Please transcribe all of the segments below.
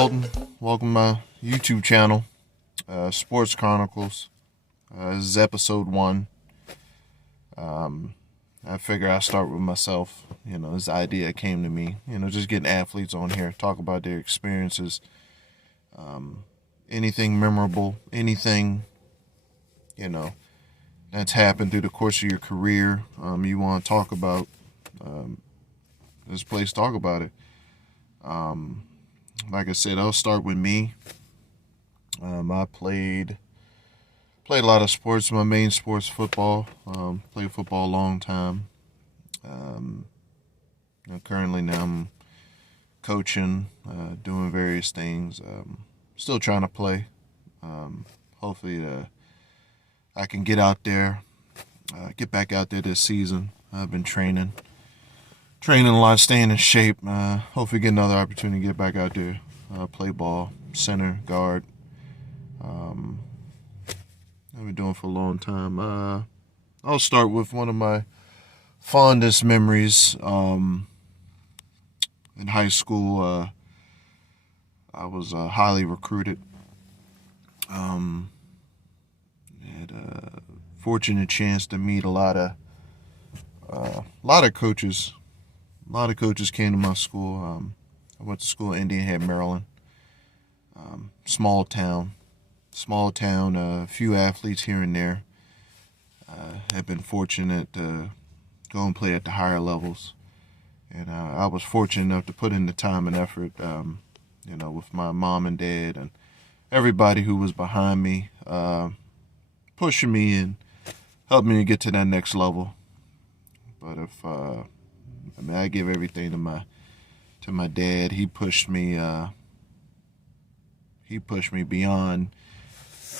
Walton. Welcome to my YouTube channel, Sports Chronicles. This is Ep.1. I figure I'll start with myself. This idea came to me. Just getting athletes on here, talk about their experiences. Anything memorable, anything, that's happened through the course of your career, you want to talk about. This place, talk about it. Like I said, I'll start with me. I played a lot of sports. My main sport's football. Played football a long time. Currently now I'm coaching, doing various things. Still trying to play. Hopefully I can get out there, get back out there this season. I've been training a lot, staying in shape. Hopefully get another opportunity to get back out there, play ball, center, guard. I've been doing it for a long time. I'll start with one of my fondest memories. In high school, I was highly recruited. Had a fortunate chance to meet a lot of coaches. A lot of coaches came to my school. I went to school in Indian Head, Maryland. Small town. A few athletes here and there. Have been fortunate to go and play at the higher levels. And I was fortunate enough to put in the time and effort, with my mom and dad and everybody who was behind me, pushing me and helping me to get to that next level. But I give everything to my dad. He pushed me beyond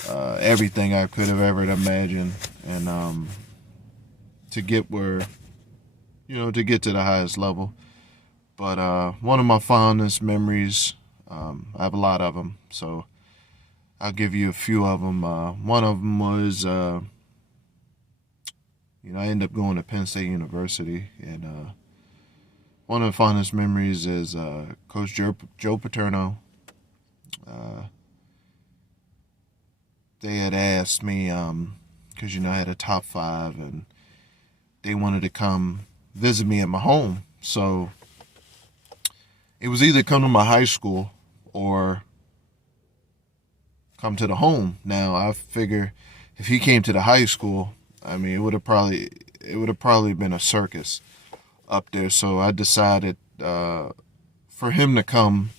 everything I could have ever imagined, and to get to the highest level. But one of my fondest memories, I have a lot of them, so I'll give you a few of them. One of them was, I ended up going to Penn State University, and one of the fondest memories is Coach Joe Paterno. They had asked me, because I had a top 5, and they wanted to come visit me at my home. So it was either come to my high school or come to the home. Now I figure if he came to the high school, it would have probably been a circus up there. So I decided for him to come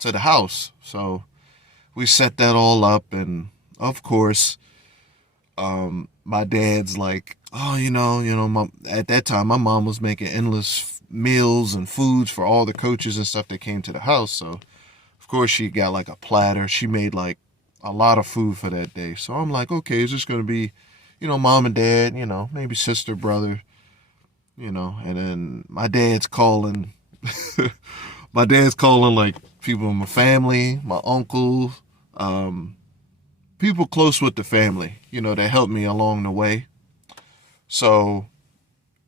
to the house. So we set that all up, and of course, my dad's like, Mom, at that time my mom was making endless meals and foods for all the coaches and stuff that came to the house. So of course she got like a platter. She made like a lot of food for that day. So I'm like, okay, it's just gonna be, mom and dad, maybe sister, brother, and then my dad's calling. My dad's calling like people in my family, my uncle, people close with the family, that helped me along the way. So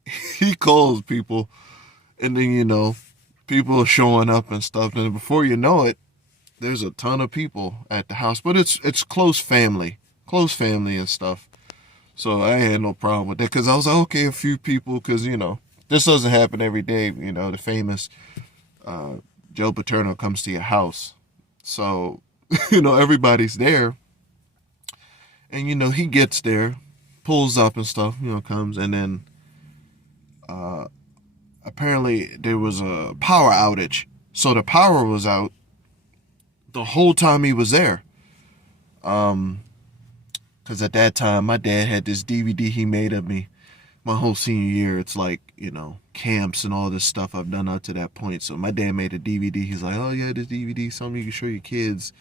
he calls people, and then, people are showing up and stuff. And before you know it, there's a ton of people at the house, but it's close family and stuff. So I had no problem with that, because I was like, okay, a few people, because, this doesn't happen every day. The famous Joe Paterno comes to your house. So, everybody's there. And, he gets there, pulls up and stuff, comes. And then apparently there was a power outage. So the power was out the whole time he was there. Because at that time, my dad had this DVD he made of me my whole senior year. It's like, camps and all this stuff I've done up to that point. So my dad made a DVD. He's like, oh yeah, this DVD, something you can show your kids,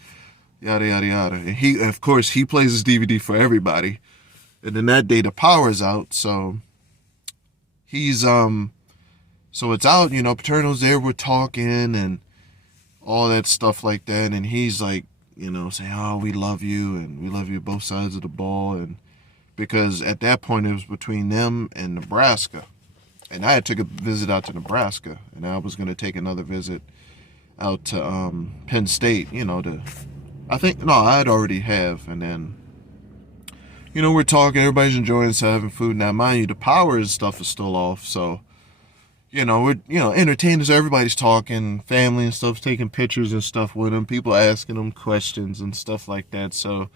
yada, yada, yada. And he, of course, he plays this DVD for everybody. And then that day the power's out. So he's, so it's out, Paterno's there, we're talking and all that stuff like that. And he's like, saying, oh, we love you, and we love you both sides of the ball. And because at that point it was between them and Nebraska. And I had took a visit out to Nebraska, and I was going to take another visit out to Penn State, I think, no, I'd already have. And then, we're talking, everybody's enjoying, so having food. Now, mind you, the power and stuff is still off. So, we're, entertaining, so everybody's talking, family and stuff, taking pictures and stuff with them, people asking them questions and stuff like that. So,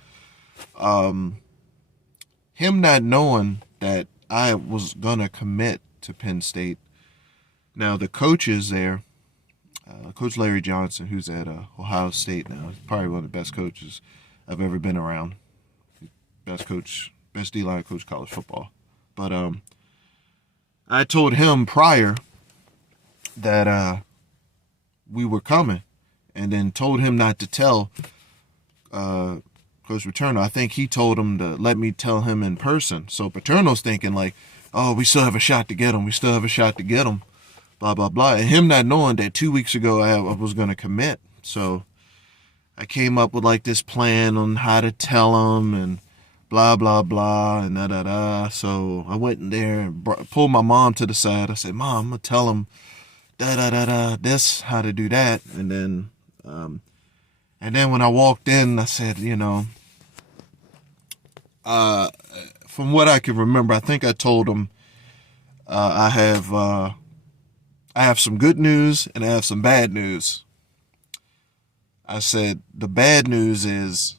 him not knowing that I was going to commit to Penn State. Now, the coaches there, Coach Larry Johnson, who's at Ohio State now, he's probably one of the best coaches I've ever been around. Best D-line coach college football. But I told him prior that we were coming, and then told him not to tell Coach Paterno. I think he told him to let me tell him in person. So Paterno's thinking like, oh, we still have a shot to get him. We still have a shot to get him. Blah, blah, blah. And him not knowing that 2 weeks ago I was going to commit. So I came up with like this plan on how to tell him and blah, blah, blah, and da-da-da. So I went in there and pulled my mom to the side. I said, Mom, I'm going to tell him da-da-da-da, this, how to do that. And then when I walked in, I said, from what I can remember, I think I told him I have some good news and I have some bad news. I said the bad news is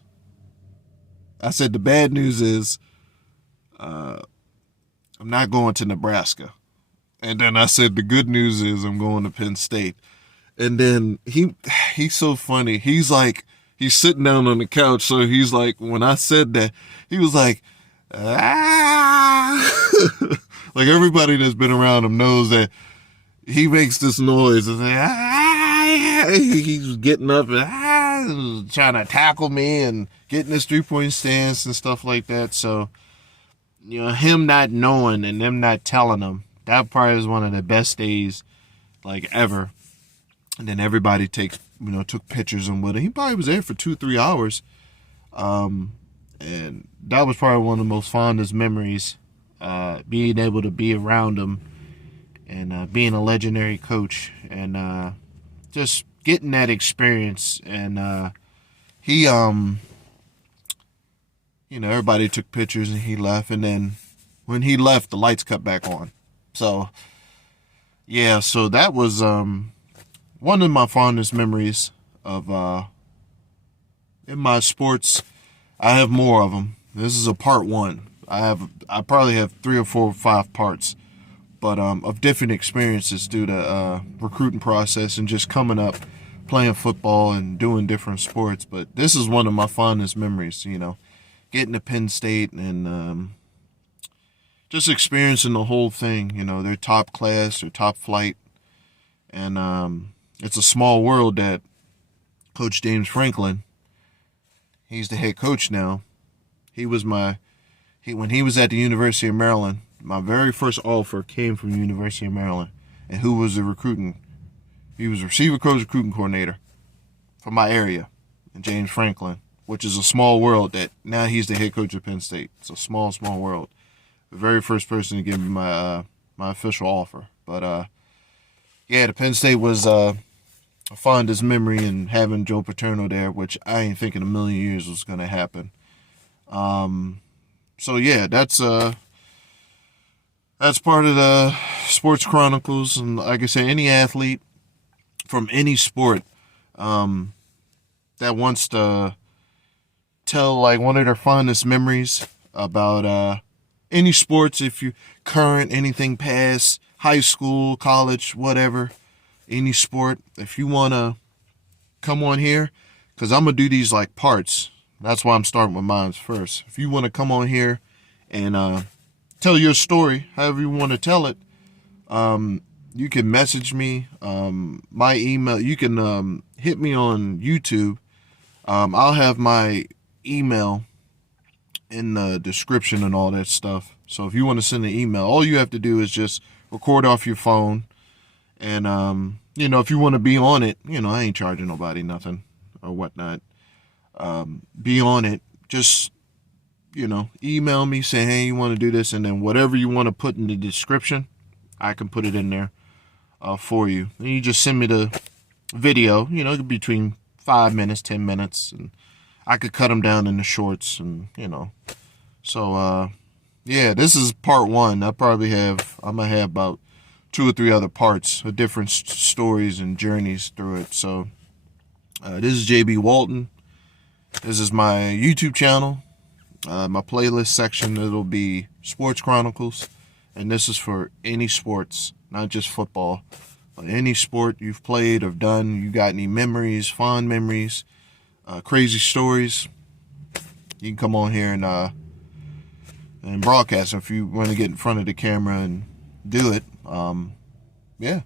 I'm not going to Nebraska. And then I said the good news is I'm going to Penn State. And then he's so funny. He's sitting down on the couch. So he's like, when I said that, he was like, ah. Like everybody that's been around him knows that he makes this noise. And he's getting up and trying to tackle me and getting his 3-point stance and stuff like that. So, him not knowing and them not telling him, that probably was one of the best days like ever. And then everybody took pictures and with him. He probably was there for 2-3 hours. And that was probably one of the most fondest memories, being able to be around him and being a legendary coach and just getting that experience. And he, everybody took pictures and he left. And then when he left, the lights cut back on. So, yeah, so that was one of my fondest memories of in my sports. I have more of them. This is a part 1. I probably have 3 or 4 or 5 parts, but of different experiences through the recruiting process and just coming up, playing football and doing different sports. But this is one of my fondest memories, getting to Penn State and just experiencing the whole thing. Their top class, their top flight, and it's a small world that Coach James Franklin, he's the head coach now. When he was at the University of Maryland, my very first offer came from the University of Maryland. And who was he was receiver coach, recruiting coordinator for my area, and James Franklin, which is a small world that now he's the head coach of Penn State. It's a small, small world. The very first person to give me my official offer. But the Penn State was a fondest memory, and having Joe Paterno there, which I ain't think in a million years was going to happen. So yeah, that's part of the Sports Chronicles. And like I say, any athlete from any sport that wants to tell like one of their fondest memories about any sports, if you current, anything past high school, college, whatever, any sport, if you want to come on here, because I'm going to do these like parts. That's why I'm starting with mine first. If you want to come on here and tell your story, however you want to tell it, you can message me. My email, you can hit me on YouTube. I'll have my email in the description and all that stuff. So if you want to send an email, all you have to do is just record off your phone. And, if you want to be on it, I ain't charging nobody nothing or whatnot. Be on it. Just, email me, say, hey, you want to do this. And then whatever you want to put in the description, I can put it in there for you. And you just send me the video, between 5 minutes, 10 minutes, and I could cut them down into shorts, and so yeah, this is part one. I'm gonna have about 2 or 3 other parts of different stories and journeys through it. So this is JB Walton. This is my YouTube channel. My playlist section, it'll be Sports Chronicles, and this is for any sports, not just football, but any sport you've played or done. You got any memories, fond memories, crazy stories, you can come on here and broadcast if you want to get in front of the camera and do it. Yeah.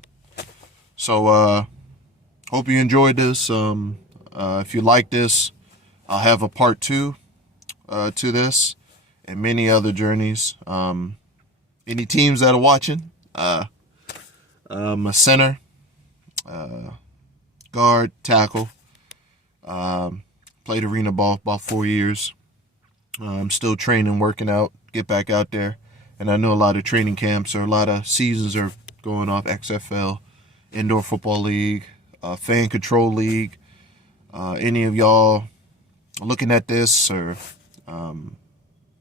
So hope you enjoyed this. If you like this, I'll have a part 2 to this and many other journeys. Any teams that are watching, I'm a center, guard, tackle. Played arena ball about 4 years. I'm still training, working out, get back out there. And I know a lot of training camps or a lot of seasons are going off. XFL, Indoor Football League, Fan Control League. Any of y'all looking at this, or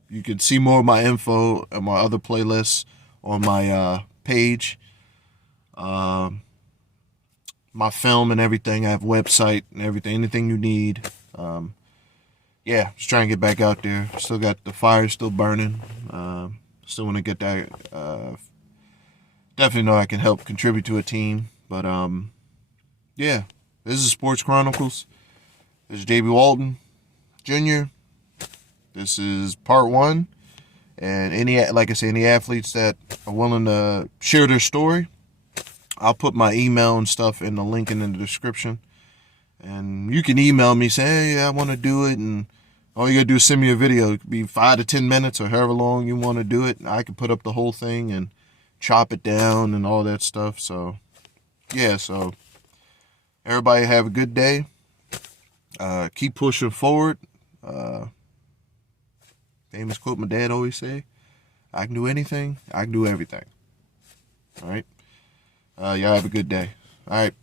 you can see more of my info and my other playlists on my page. My film and everything. I have a website and everything. Anything you need. Yeah, just trying to get back out there. Still got the fire still burning. Still want to get that. Definitely know I can help contribute to a team. But yeah, this is Sports Chronicles. This is JB Walton Jr. This is part 1. And like I said, any athletes that are willing to share their story, I'll put my email and stuff in the link in the description. And you can email me, say, hey, I want to do it. And all you got to do is send me a video. It could be 5 to 10 minutes or however long you want to do it. I can put up the whole thing and chop it down and all that stuff. So, yeah, so everybody have a good day. Keep pushing forward. Famous quote my dad always say, I can do anything, I can do everything. All right? Y'all have a good day. All right.